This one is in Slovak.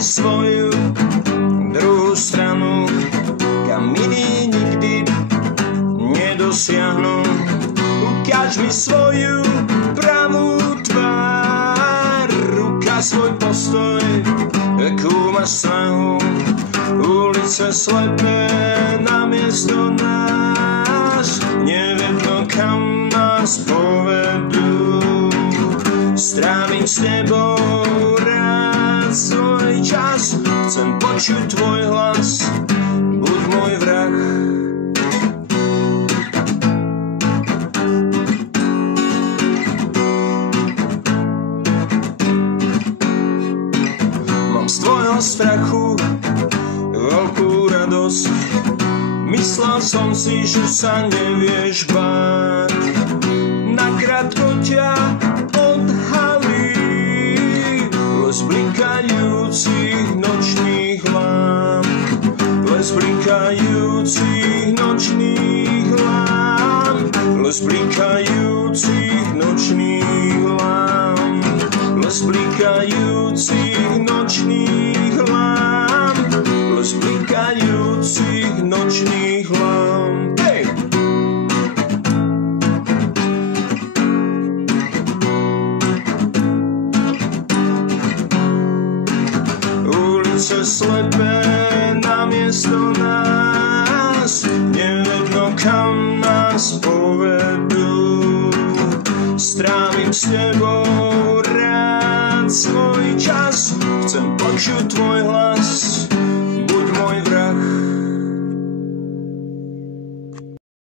mi svoju druhú stranu, kam iní nikdy nedosiahnu. Ukáž mi svoju pravú tvár, ukáž svoj postoj, akú máš snahu. Ulice slepé namiesto nás, nevedno kam nás povedú. Strávim s tebou rád svoj čas, chcem počuť tvoj hlas, buď môj vrah. Mám z tvojho strachu veľkú radosť, myslel som si, že sa nevieš báť. Nakrátko ťa odhalí les blikajúcich nočných lám, les blikajúcich nočných lám, les blikajúcich nočných lám, les blikajúcich nočných lám, les blikajúcich nočných lám. Hey! Ulice slepé namiesto nás, nevedno kam nás povedú. Strávim s tebou rád svoj čas, chcem počuť tvoj hlas, buď môj vrah.